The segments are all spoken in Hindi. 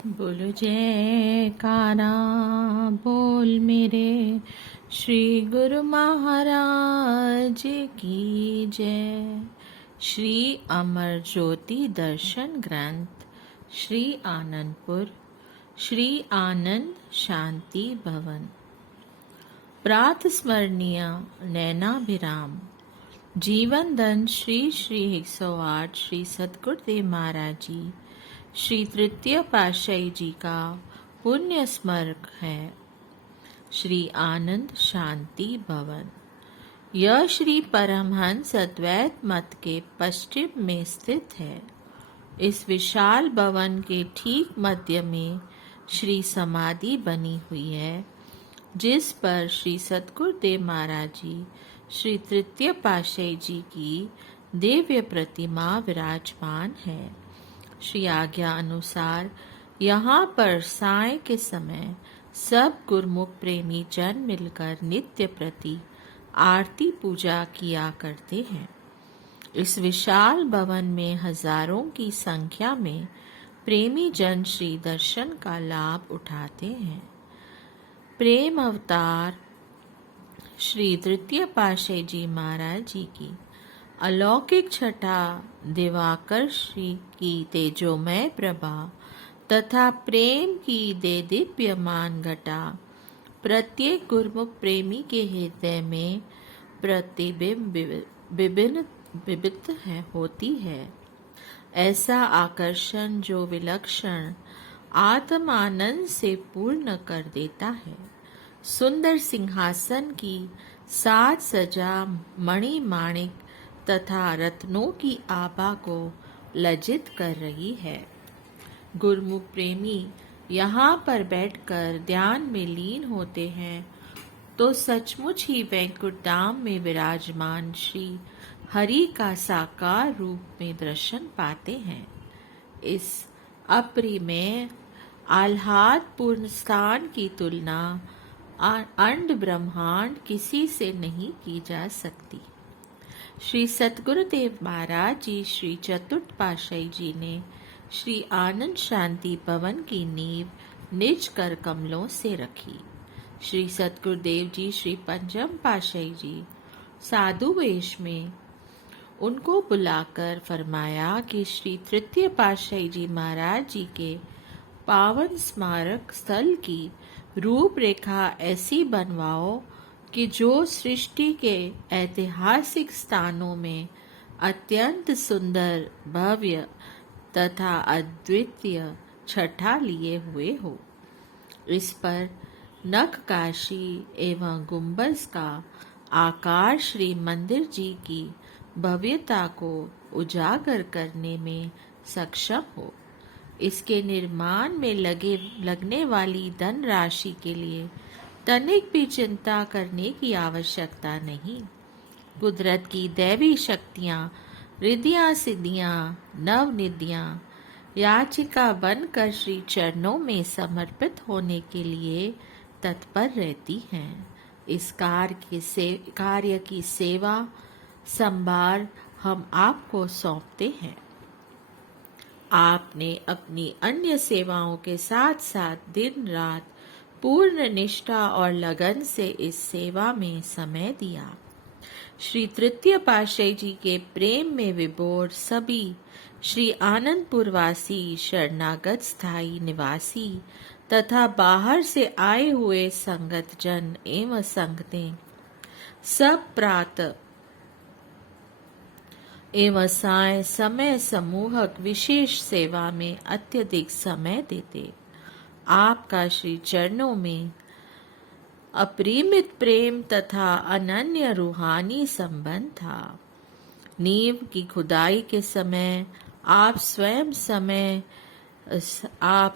बोलो जयकारा बोल मेरे श्री गुरु महाराज की जय। श्री अमर ज्योति दर्शन ग्रंथ श्री आनंदपुर श्री आनंद शांति भवन। प्रात स्मरणीय नैनाभिराम जीवन धन श्री श्री 108 श्री सतगुरुदेव महाराज जी श्री तृतीय पातशाही जी का पुण्य स्मरक है। श्री आनंद शांति भवन यह श्री परमहंस अद्वैत मत के पश्चिम में स्थित है। इस विशाल भवन के ठीक मध्य में श्री समाधि बनी हुई है, जिस पर श्री सतगुरुदेव महाराज जी श्री तृतीय पातशाही जी की दिव्य प्रतिमा विराजमान है। श्री आज्ञा अनुसार यहाँ पर साय के समय सब गुरुमुख प्रेमी जन मिलकर नित्य प्रति आरती पूजा किया करते हैं। इस विशाल भवन में हजारों की संख्या में प्रेमी जन श्री दर्शन का लाभ उठाते हैं। प्रेम अवतार श्री तृतीय पातशाही जी महाराज जी की अलौकिक छटा दिवाकर श्री की तेजोमय प्रभा तथा प्रेम की दे दिव्यमान घटा प्रत्येक गुरुमुख प्रेमी के हृदय में प्रतिबिंबित होती है। ऐसा आकर्षण जो विलक्षण आत्म आनंद से पूर्ण कर देता है। सुंदर सिंहासन की साज सजा मणि माणिक तथा रत्नों की आभा को लज्जित कर रही है। गुरुमुख प्रेमी यहाँ पर बैठकर ध्यान में लीन होते हैं तो सचमुच ही वैकुंठ धाम में विराजमान श्री हरि का साकार रूप में दर्शन पाते हैं। इस अपरिमेय आह्लादपूर्ण स्थान की तुलना अंड ब्रह्मांड किसी से नहीं की जा सकती। श्री सतगुरुदेव महाराज जी श्री चतुर्थ पातशाही जी ने श्री आनंद शांति भवन की नींव निज कर कमलों से रखी। श्री सतगुरुदेव जी श्री पंचम पातशाही जी साधु वेश में उनको बुलाकर फरमाया कि श्री तृतीय पातशाही जी महाराज जी के पावन स्मारक स्थल की रूपरेखा ऐसी बनवाओ कि जो सृष्टि के ऐतिहासिक स्थानों में अत्यंत सुंदर भव्य तथा अद्वितीय छटा लिए हुए हो। इस पर नखकाशी एवं गुंबज का आकार श्री मंदिर जी की भव्यता को उजागर करने में सक्षम हो। इसके निर्माण में लगने वाली धनराशि के लिए तनिक भी चिंता करने की आवश्यकता नहीं। कुदरत की दैवी शक्तियाँ रिद्धियाँ सिद्धियाँ नवनिधियाँ याचिका बनकर श्री चरणों में समर्पित होने के लिए तत्पर रहती हैं। इस कार्य की सेवा संभार हम आपको सौंपते हैं। आपने अपनी अन्य सेवाओं के साथ साथ दिन रात पूर्ण निष्ठा और लगन से इस सेवा में समय दिया। श्री तृतीय पातशाही जी के प्रेम में विभोर सभी श्री आनंदपुर वासी शरणागत स्थायी निवासी तथा बाहर से आए हुए संगत जन एवं संगतें सब प्रातः एवं साय समय समूहक विशेष सेवा में अत्यधिक समय देते। आपका श्री चरणों में अपरिमित प्रेम तथा अनन्य रूहानी संबंध था। नींव की खुदाई के समय आप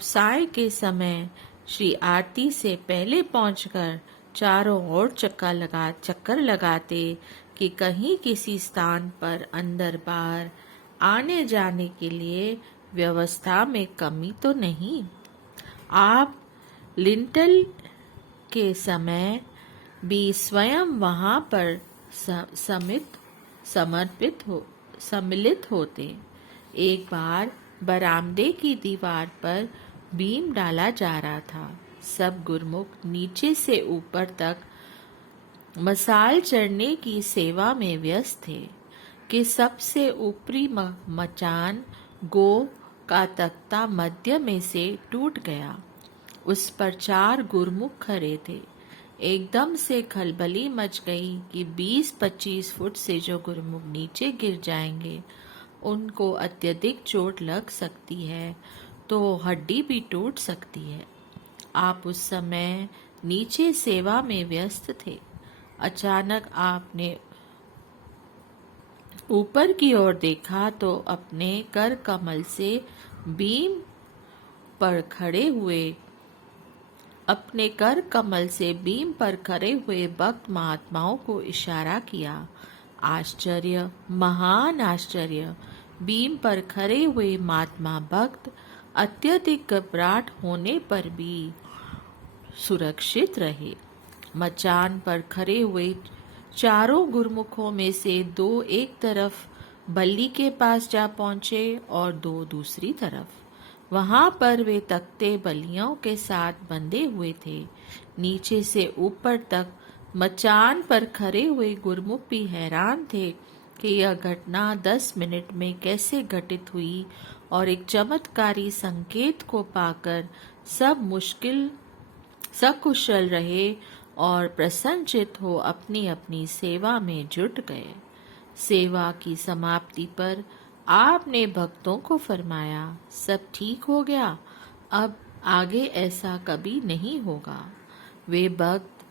साय के समय श्री आरती से पहले पहुंचकर चारों ओर चक्कर लगाते कि कहीं किसी स्थान पर अंदर बाहर आने जाने के लिए व्यवस्था में कमी तो नहीं। आप लिंटल के समय भी स्वयं वहां पर सम्मिलित होते। एक बार बरामदे की दीवार पर बीम डाला जा रहा था। सब गुरुमुख नीचे से ऊपर तक मसाल चढ़ने की सेवा में व्यस्त थे कि सबसे ऊपरी मचान गो का तख्ता मध्य में से टूट गया। उस पर 4 गुरुमुख खड़े थे। एकदम से खलबली मच गई कि 20-25 फुट से जो गुरुमुख नीचे गिर जाएंगे उनको अत्यधिक चोट लग सकती है, तो हड्डी भी टूट सकती है। आप उस समय नीचे सेवा में व्यस्त थे। अचानक आपने ऊपर की ओर देखा तो अपने कर कमल से बीम पर खड़े हुए भक्त महात्माओं को इशारा किया। आश्चर्य, महान आश्चर्य! बीम पर खड़े हुए महात्मा भक्त अत्यधिक घबराहट होने पर भी सुरक्षित रहे। मचान पर खड़े हुए 4 गुरुमुखों में से 2 एक तरफ बल्ली के पास जा पहुंचे और 2 दूसरी तरफ। वहां पर वे तख्ते बल्लियों के साथ बंधे हुए थे। नीचे से ऊपर तक मचान पर खड़े हुए गुरुमुख भी हैरान थे कि यह घटना 10 मिनट में कैसे घटित हुई और एक चमत्कारी संकेत को पाकर सब कुशल रहे और प्रसन्नचित्त हो अपनी अपनी सेवा में जुट गए। सेवा की समाप्ति पर आपने भक्तों को फरमाया, सब ठीक हो गया, अब आगे ऐसा कभी नहीं होगा। वे भक्त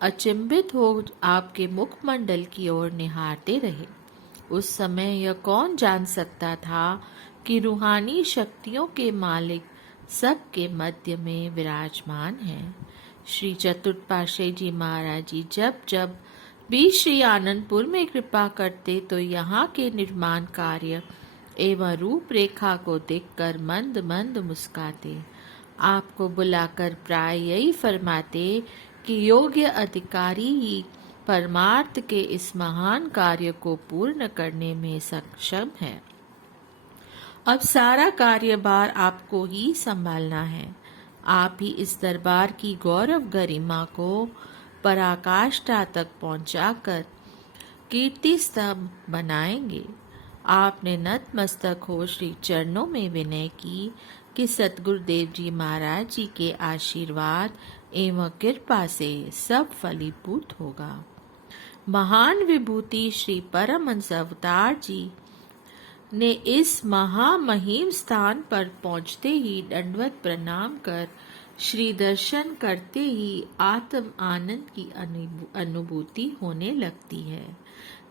अचंभित हो आपके मुखमंडल की ओर निहारते रहे। उस समय यह कौन जान सकता था कि रूहानी शक्तियों के मालिक सबके मध्य में विराजमान हैं। श्री चतुर्थ पातशाही जी महाराज जी जब जब भी श्री आनंदपुर में कृपा करते तो यहाँ के निर्माण कार्य एवं रूपरेखा को देखकर मंद मंद मुस्काते। आपको बुलाकर प्राय यही फरमाते कि योग्य अधिकारी ही परमार्थ के इस महान कार्य को पूर्ण करने में सक्षम है। अब सारा कार्यभार आपको ही संभालना है। आप ही इस दरबार की गौरव गरिमा को पराकाष्ठा तक पहुंचाकर कीर्ति स्तंभ बनाएंगे। आपने नतमस्तक हो श्री चरणों में विनय की कि सतगुरुदेव जी महाराज जी के आशीर्वाद एवं कृपा से सब फलीभूत होगा। महान विभूति श्री परमहंस अवतार जी ने इस महामहिम स्थान पर पहुंचते ही दंडवत प्रणाम कर श्री दर्शन करते ही आत्म आनंद की अनुभूति होने लगती है।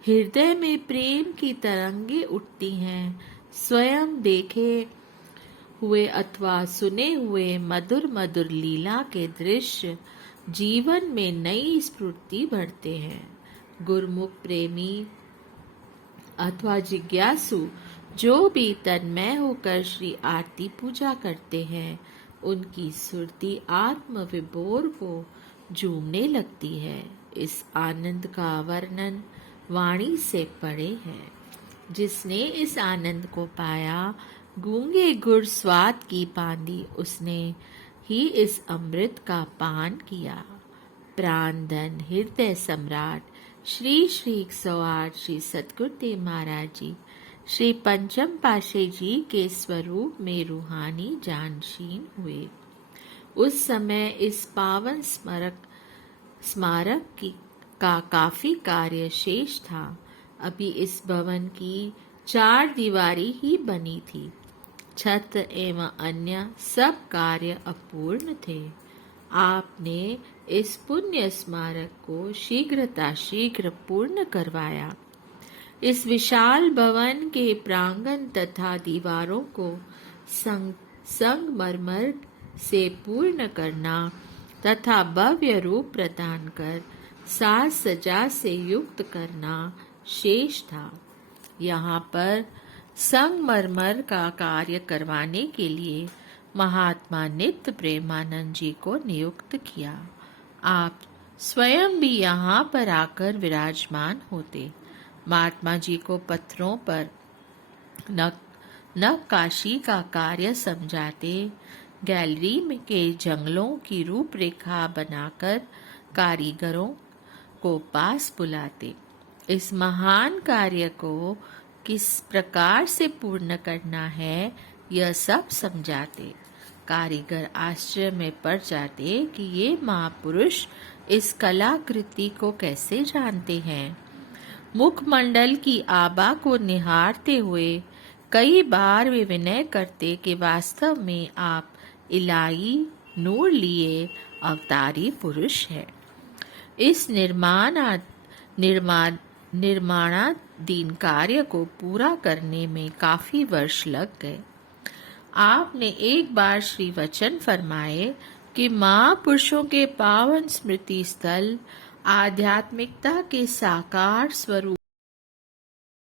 हृदय में प्रेम की तरंगे उठती हैं। स्वयं देखे हुए अथवा सुने हुए मधुर मधुर लीला के दृश्य जीवन में नई स्फूर्ति भरते हैं। गुरुमुख प्रेमी अथवा जिज्ञासु जो भी तन्मय होकर श्री आरती पूजा करते हैं, उनकी सुरती आत्म विभोर को झूमने लगती है। इस आनंद का वर्णन वाणी से पड़े है। जिसने इस आनंद को पाया, गूंगे गुड़ स्वाद की पांदी, उसने ही इस अमृत का पान किया। प्राण धन हृदय सम्राट श्री श्री 108 श्री सतगुरुदेव महाराज जी श्री पंचम पातशाही जी के स्वरूप में रूहानी जानशीन हुए। उस समय इस पावन स्मारक का काफी कार्य शेष था। अभी इस भवन की 4 दीवारी ही बनी थी। छत एवं अन्य सब कार्य अपूर्ण थे। आपने इस पुण्य स्मारक को शीघ्र पूर्ण करवाया। इस विशाल भवन के प्रांगण तथा दीवारों को संगमरमर से पूर्ण करना तथा भव्य रूप प्रदान कर साज सज्जा से युक्त करना शेष था। यहाँ पर संगमरमर का कार्य करवाने के लिए महात्मा नित्य प्रेमानंद जी को नियुक्त किया। आप स्वयं भी यहाँ पर आकर विराजमान होते। महात्मा जी को पत्थरों पर नक्काशी का कार्य समझाते गैलरी में के जंगलों की रूपरेखा बनाकर कारीगरों को पास बुलाते। इस महान कार्य को किस प्रकार से पूर्ण करना है यह सब समझाते। कारीगर आश्चर्य में पड़ जाते कि ये महापुरुष इस कलाकृति को कैसे जानते हैं। मुखमंडल की आभा को निहारते हुए कई बार वे विनय करते कि वास्तव में आप इलाही नूर लिए अवतारी पुरुष है। इस निर्माणाधीन कार्य को पूरा करने में काफी वर्ष लग गए। आपने एक बार श्री वचन फरमाए कि महापुरुषों के पावन स्मृति स्थल आध्यात्मिकता के साकार स्वरूप